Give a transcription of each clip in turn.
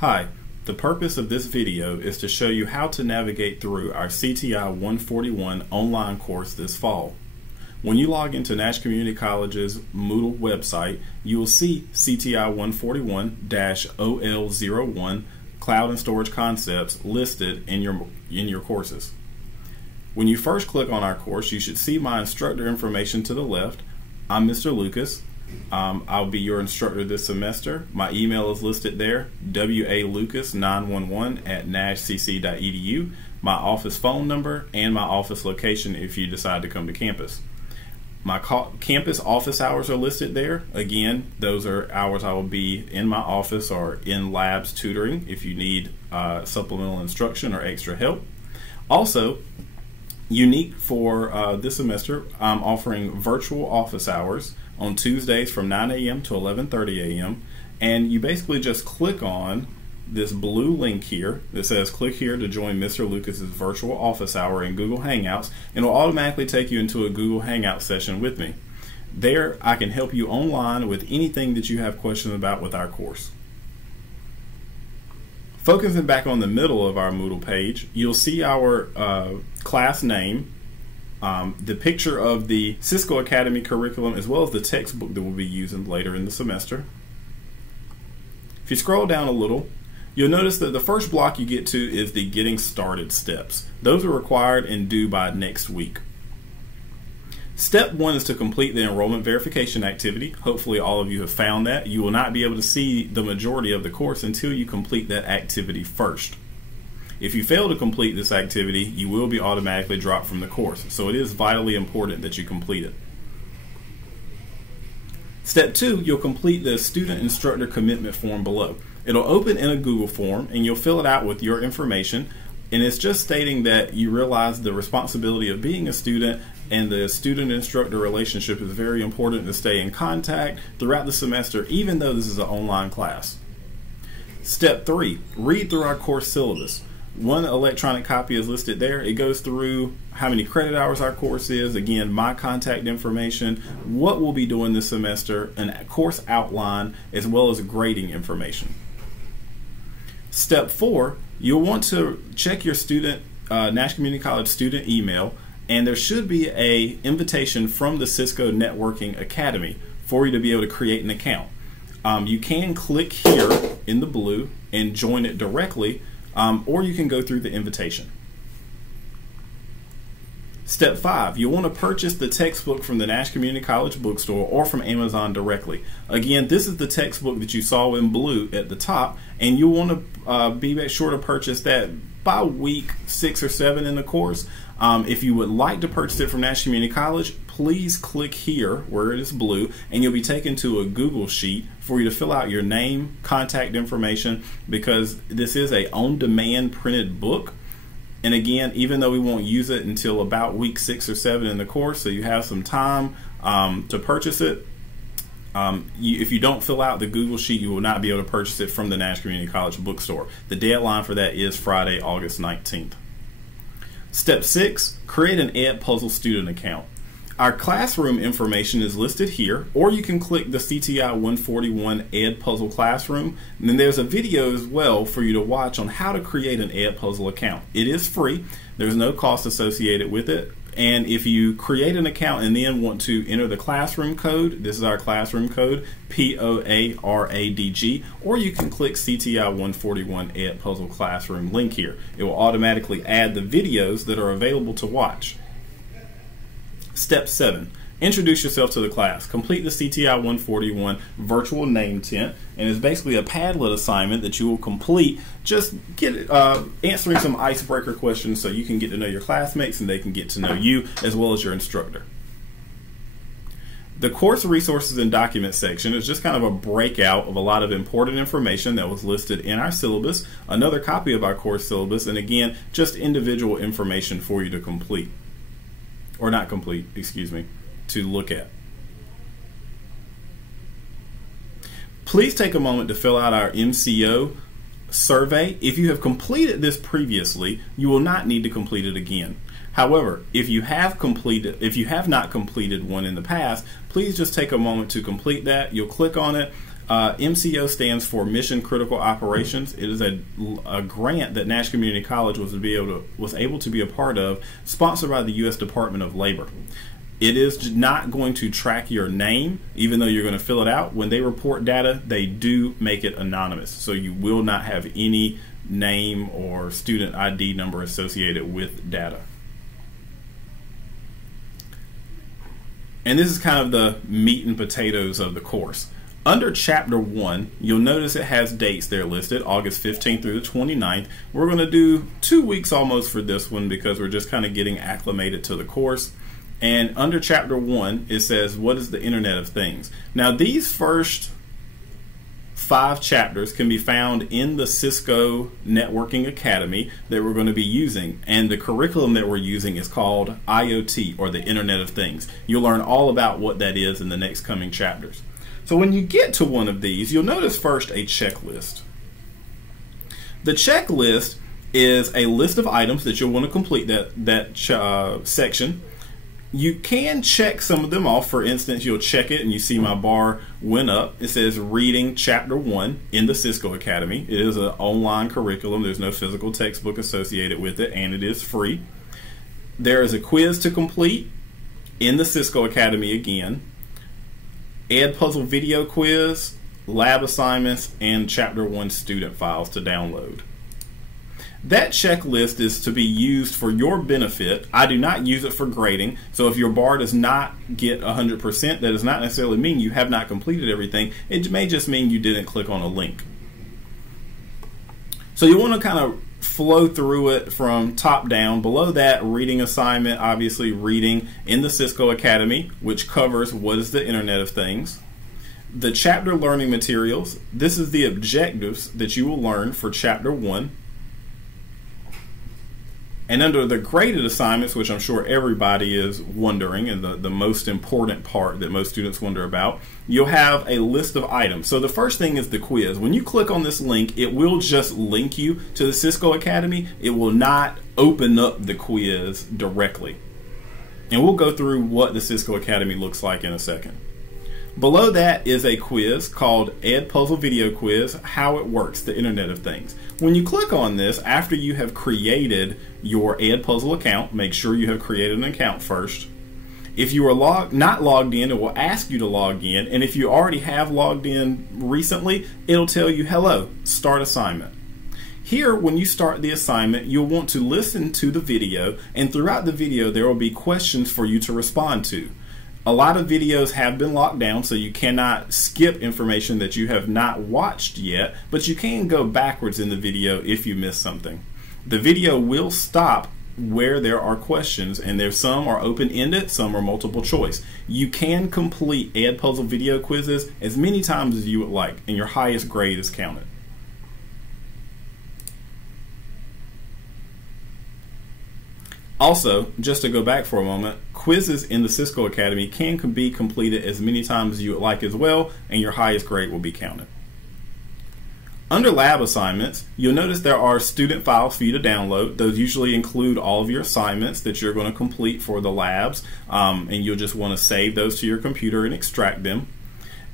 Hi, the purpose of this video is to show you how to navigate through our CTI 141 online course this fall. When you log into Nash Community College's Moodle website, you will see CTI 141-OL01 Cloud and Storage Concepts listed in your courses. When you first click on our course, you should see my instructor information to the left. I'm Mr. Lucas. I'll be your instructor this semester. My email is listed there, walucas911@nashcc.edu, my office phone number, and my office location if you decide to come to campus. My campus office hours are listed there. Again, those are hours I will be in my office or in labs tutoring if you need supplemental instruction or extra help. Also, unique for this semester, I'm offering virtual office hours on Tuesdays from 9 a.m. to 11:30 a.m. and you basically just click on this blue link here that says click here to join Mr. Lucas's virtual office hour in Google Hangouts, and it will automatically take you into a Google Hangout session with me. There I can help you online with anything that you have questions about with our course. Focusing back on the middle of our Moodle page, you'll see our class name, the picture of the Cisco Academy curriculum, as well as the textbook that we'll be using later in the semester. If you scroll down a little, you'll notice that the first block you get to is the Getting Started steps. Those are required and due by next week. Step 1 is to complete the enrollment verification activity. Hopefully all of you have found that. You will not be able to see the majority of the course until you complete that activity first. If you fail to complete this activity, you will be automatically dropped from the course, so it is vitally important that you complete it. Step 2, you'll complete the student instructor commitment form below. It'll open in a Google form and you'll fill it out with your information, and it's just stating that you realize the responsibility of being a student and the student instructor relationship is very important to stay in contact throughout the semester, even though this is an online class. Step 3, read through our course syllabus. One electronic copy is listed there. It goes through how many credit hours our course is, again, my contact information, what we'll be doing this semester, and a course outline, as well as grading information. Step 4, you'll want to check your Nash Community College student email, and there should be an invitation from the Cisco Networking Academy for you to be able to create an account. You can click here in the blue and join it directly, or you can go through the invitation. Step 5, you'll want to purchase the textbook from the Nash Community College bookstore or from Amazon directly. Again, this is the textbook that you saw in blue at the top, and you'll want to be sure to purchase that by week 6 or 7 in the course. If you would like to purchase it from Nash Community College, please click here where it is blue, and you'll be taken to a Google sheet for you to fill out your name, contact information, because this is a on-demand printed book. And again, even though we won't use it until about week 6 or 7 in the course, so you have some time to purchase it, if you don't fill out the Google sheet, you will not be able to purchase it from the Nash Community College bookstore. The deadline for that is Friday, August 19th. Step 6, create an Edpuzzle student account. Our classroom information is listed here, or you can click the CTI 141 Edpuzzle Classroom, and then there's a video as well for you to watch on how to create an Edpuzzle account. It is free, there's no cost associated with it, and if you create an account and then want to enter the classroom code, this is our classroom code, POARADG, or you can click CTI 141 Edpuzzle Classroom link here. It will automatically add the videos that are available to watch. Step 7, introduce yourself to the class. Complete the CTI 141 virtual name tent, and it's basically a Padlet assignment that you will complete. Just answering some icebreaker questions so you can get to know your classmates and they can get to know you as well as your instructor. The course resources and documents section is just kind of a breakout of a lot of important information that was listed in our syllabus, another copy of our course syllabus, and again, just individual information for you to complete. Or not complete, excuse me, to look at. Please take a moment to fill out our MCO survey. If you have completed this previously, you will not need to complete it again. However, if you have not completed one in the past, please just take a moment to complete that. You'll click on it. MCO stands for Mission Critical Operations. It is a grant that Nash Community College was able to be a part of, sponsored by the U.S. Department of Labor. It is not going to track your name, even though you're going to fill it out. When they report data, they do make it anonymous, so you will not have any name or student ID number associated with data. And this is kind of the meat and potatoes of the course. Under Chapter 1, you'll notice it has dates there listed, August 15th through the 29th. We're going to do 2 weeks almost for this one because we're just kind of getting acclimated to the course. And under Chapter 1, it says, what is the Internet of Things? Now, these first 5 chapters can be found in the Cisco Networking Academy that we're going to be using. And the curriculum that we're using is called IoT, or the Internet of Things. You'll learn all about what that is in the next coming chapters. So when you get to one of these, you'll notice first a checklist. The checklist is a list of items that you'll want to complete that section. You can check some of them off. For instance, you'll check it and you see my bar went up. It says reading Chapter 1 in the Cisco Academy. It is an online curriculum. There's no physical textbook associated with it, and it is free. There is a quiz to complete in the Cisco Academy again. Edpuzzle video quiz, lab assignments, and Chapter 1 student files to download. That checklist is to be used for your benefit. I do not use it for grading, so if your bar does not get 100%, that does not necessarily mean you have not completed everything. It may just mean you didn't click on a link. So you want to kind of flow through it from top down. Below that, reading assignment, obviously reading in the Cisco Academy, which covers what is the Internet of Things. The chapter learning materials, this is the objectives that you will learn for Chapter 1. And under the graded assignments, which I'm sure everybody is wondering, and the most important part that most students wonder about, you'll have a list of items. So the first thing is the quiz. When you click on this link, it will just link you to the Cisco Academy. It will not open up the quiz directly. And we'll go through what the Cisco Academy looks like in a second. Below that is a quiz called Edpuzzle Video Quiz, How It Works, the Internet of Things. When you click on this, after you have created your Edpuzzle account, make sure you have created an account first. If you are not logged in, it will ask you to log in. And if you already have logged in recently, it'll tell you, hello, start assignment. Here, when you start the assignment, you'll want to listen to the video, and throughout the video, there will be questions for you to respond to. A lot of videos have been locked down, so you cannot skip information that you have not watched yet, but you can go backwards in the video if you miss something. The video will stop where there are questions, and some are open-ended, some are multiple choice. You can complete Edpuzzle video quizzes as many times as you would like, and your highest grade is counted. Also, just to go back for a moment, quizzes in the Cisco Academy can be completed as many times as you would like as well, and your highest grade will be counted. Under lab assignments, you'll notice there are student files for you to download. Those usually include all of your assignments that you're going to complete for the labs, and you'll just want to save those to your computer and extract them.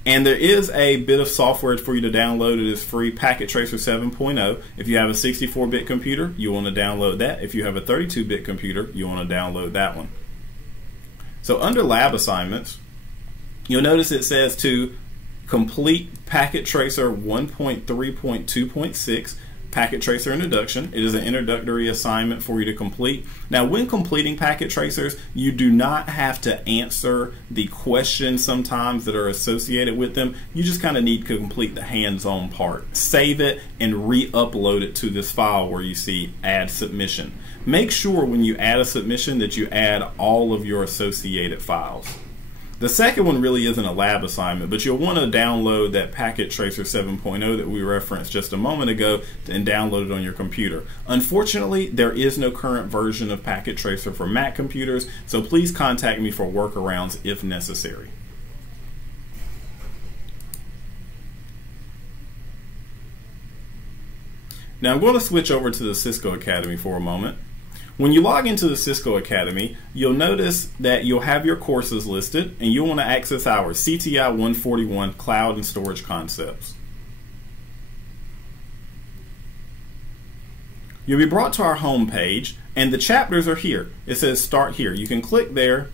And there is a bit of software for you to download. It is free, Packet Tracer 7.0. If you have a 64-bit computer, you want to download that. If you have a 32-bit computer, you want to download that one. So under lab assignments, you'll notice it says to complete Packet Tracer 1.3.2.6, Packet Tracer Introduction. It is an introductory assignment for you to complete. Now, when completing Packet Tracers, you do not have to answer the questions sometimes that are associated with them. You just kind of need to complete the hands-on part. Save it and re-upload it to this file where you see Add Submission. Make sure when you add a submission that you add all of your associated files. The second one really isn't a lab assignment, but you'll want to download that Packet Tracer 7.0 that we referenced just a moment ago and download it on your computer. Unfortunately, there is no current version of Packet Tracer for Mac computers, so please contact me for workarounds if necessary. Now I'm going to switch over to the Cisco Academy for a moment. When you log into the Cisco Academy, you'll notice that you'll have your courses listed, and you'll want to access our CTI 141 Cloud and Storage Concepts. You'll be brought to our home page, and the chapters are here. It says Start Here. You can click there,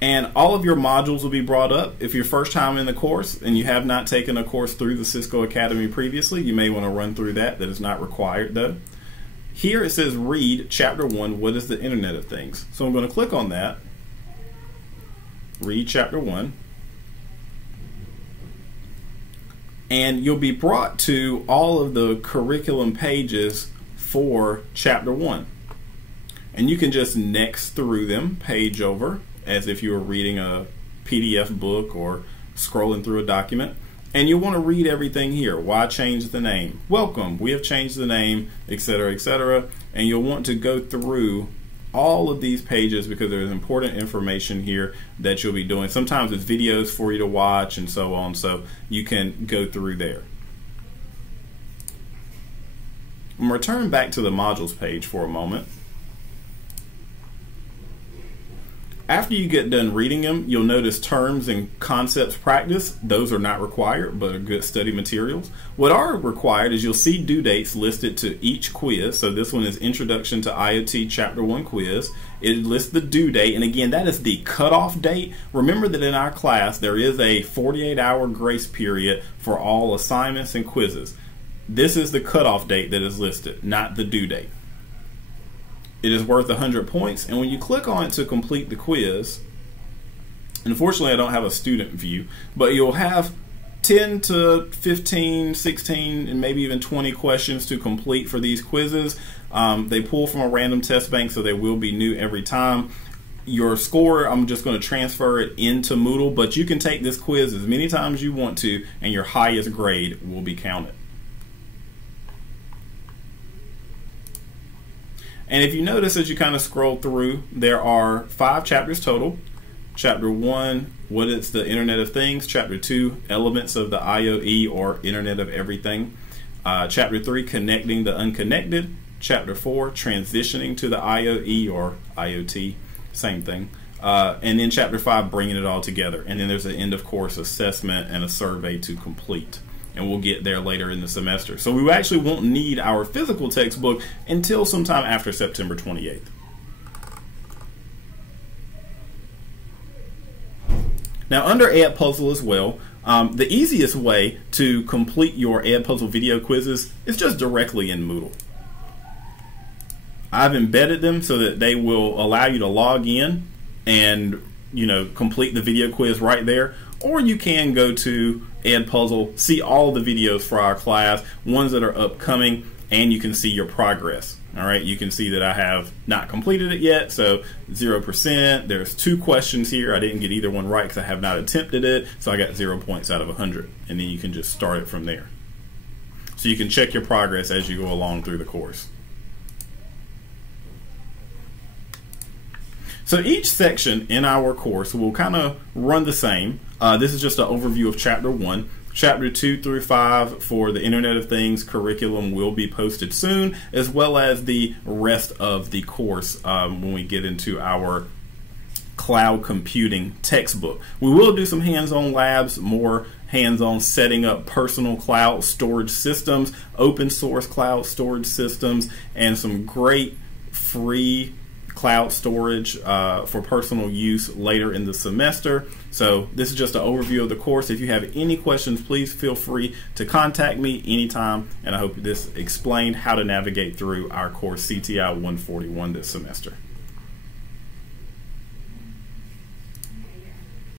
and all of your modules will be brought up. If you're first time in the course and you have not taken a course through the Cisco Academy previously, you may want to run through that. That is not required though. Here it says Read Chapter 1, What is the Internet of Things? So I'm going to click on that, Read Chapter 1. And you'll be brought to all of the curriculum pages for Chapter 1. And you can just next through them, page over, as if you were reading a PDF book or scrolling through a document. And you'll want to read everything here. Why change the name? Welcome, we have changed the name, etc., etc. And you'll want to go through all of these pages because there's important information here that you'll be doing. Sometimes it's videos for you to watch and so on, so you can go through there. I'm going to return back to the modules page for a moment. After you get done reading them, you'll notice terms and concepts practice. Those are not required, but are good study materials. What are required is you'll see due dates listed to each quiz. So this one is Introduction to IoT Chapter 1 quiz. It lists the due date, and again, that is the cutoff date. Remember that in our class, there is a 48-hour grace period for all assignments and quizzes. This is the cutoff date that is listed, not the due date. It is worth 100 points, and when you click on it to complete the quiz, unfortunately I don't have a student view, but you'll have 10 to 15, 16, and maybe even 20 questions to complete for these quizzes. They pull from a random test bank, so they will be new every time. Your score, I'm just going to transfer it into Moodle, but you can take this quiz as many times as you want to, and your highest grade will be counted. And if you notice as you kind of scroll through, there are 5 chapters total. Chapter 1, what is the Internet of Things? Chapter 2, elements of the IoE or Internet of Everything. Chapter 3, connecting the unconnected. Chapter 4, transitioning to the IoE or IoT, same thing. And then Chapter 5, bringing it all together. And then there's an end of course assessment and a survey to complete. And we'll get there later in the semester. So we actually won't need our physical textbook until sometime after September 28th. Now under Edpuzzle as well, the easiest way to complete your Edpuzzle video quizzes is just directly in Moodle. I've embedded them so that they will allow you to log in and complete the video quiz right there. Or you can go to Edpuzzle, see all the videos for our class, ones that are upcoming, and you can see your progress. All right, you can see that I have not completed it yet, so 0%. There's 2 questions here. I didn't get either one right because I have not attempted it, so I got 0 points out of 100. And then you can just start it from there. So you can check your progress as you go along through the course. So each section in our course will kind of run the same. This is just an overview of Chapter 1. Chapter 2 through 5 for the Internet of Things curriculum will be posted soon, as well as the rest of the course when we get into our cloud computing textbook. We will do some hands-on labs, more hands-on setting up personal cloud storage systems, open source cloud storage systems, and some great free cloud storage for personal use later in the semester. So this is just an overview of the course. If you have any questions, please feel free to contact me anytime, and I hope this explained how to navigate through our course CTI 141 this semester.